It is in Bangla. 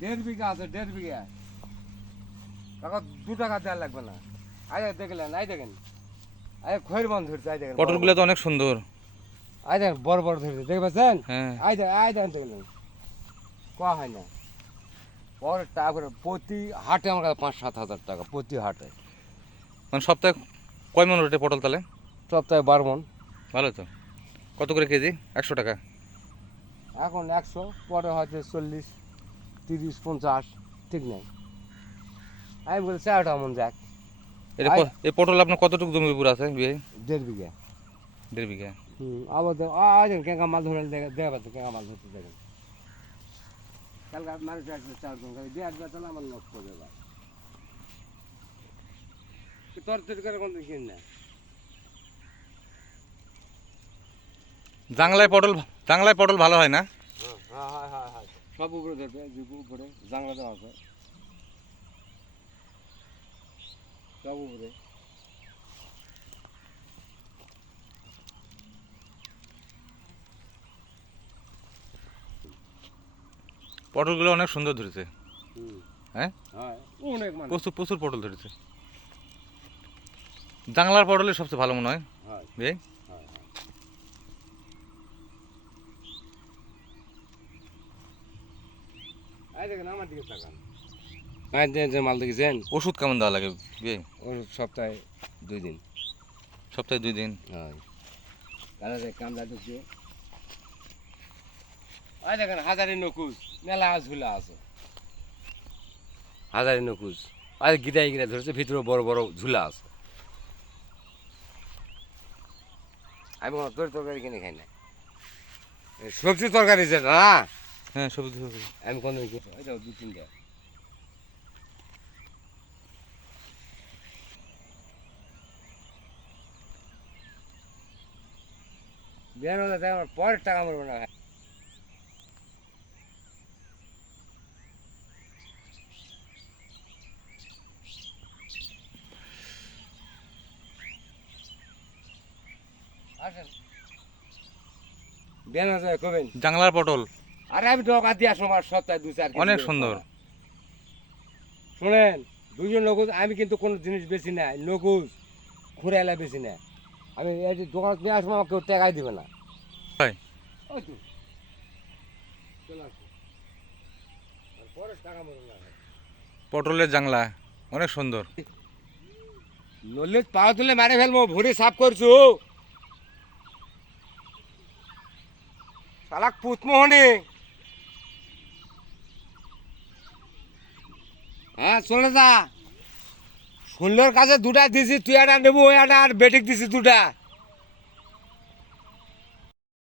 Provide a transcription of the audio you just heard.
1.5 বিঘা আছে, 1.5 বিঘা। কাকা 2 টাকা দেওয়া লাগবে না। আয় দেখলেন, আয় দেখেন, আয় খয়ের বন্ধ ধরছে, আয় দেখেন পটলগুলো তো অনেক সুন্দর। আয় দেখেন বড় বড় ধরছে, দেখে পাচ্ছেন? হ্যাঁ, আয় দেখেন দেখলেন, কোয়া হয় না। পরে টাকা করে প্রতি হাটে আমার কাছে 5-7 হাজার টাকা প্রতি হাটে। মানে সপ্তাহে কয় মন ওঠে পটল তাহলে? সপ্তাহে 12 মন। ভালো তো। কত করে কেজি? 100 টাকা। এখন 100, পরে হয়তো 40, 30, 50, ঠিক নেই। আমি বলি 4টা মন যাক। এই পটল আপনার কতটুকু জমি পুরো আছে বিয়ে? 1.5 বিঘা। 1.5 বিঘা। আবার দেখেন কেঙ্কা মাছ ধরে দেখা পাচ্ছে, কেঙ্কা মাছ ধরতে দেখেন। কালকে মানুষ আসবে 4 জন, দিয়ে আসবে তাহলে আমার নষ্ট করবে। এবার তরতরি করে কোনো কিন না। জাংলায় পটল ভালো হয় না? হ্যাঁ, সব উপরে ধরবে, উপরে জাংলা দেওয়া আছে, সব উপরে। পটলগুলো অনেক সুন্দর ধরেছে। হ্যাঁ, হ্যাঁ, অনেক মানে। প্রচুর প্রচুর পটল ধরেছে। জাংলার পটলের সবচেয়ে ভালো মনে হয় হ্যাঁ, বিয়ে। হ্যাঁ। এই দেখেন আমার দিকে তাকান। হ্যাঁ, যে মাল দেখেছেন, ওষুধ কেমন দেওয়া লাগে বিয়ে? ওর সপ্তাহে 2 দিন। সপ্তাহে 2 দিন। হ্যাঁ, কালা কামড়া ঢুকছে। ওই দেখেন হাজারি নকুজ মেলা ঝুলা আছে, হাজারি নকুজ। আর গিরাই গিরা ধরেছে, ভিতরে বড় বড় ঝুলা আছে। আমি কোনো তরকারি কিনে খাই না, সবজি তরকারি যেটা না, হ্যাঁ, সবজি। আমি কোনো ওই যাও 2-3টা। বিয়ান হলে আমার পরের টাকা মরবে না। আসেন বিয়ান হলে কবেন। জাংলার পটল আরে আমি টাকা দিয়ে আসবো, আমার সপ্তাহে 2-4 কেজি অনেক করে সুন্দর। খাওয়া। শোনেন, 2জন নকুজ, আমি কিন্তু কোনো জিনিস বেশি না, নকুজ খুঁড়ে এলা বেশি না। আমি এই যে দোকান নিয়ে আসবো, আমাকে কেউ টাকাই দিবে না। হয়। ওই তো চলে আসো, আর পরে টাকা মরবে না। পটলের জাংলা অনেক সুন্দর। নলে পাওয়া তুলে মারে ফেলবো, ভরে সাফ করছু শালাক পুতমোহনে। হ্যাঁ চলে যা, শুনলোর কাছে 2টা দিছি, তুই একটা নেবো, ওই একটা আর বেটিক দিছি 2টা।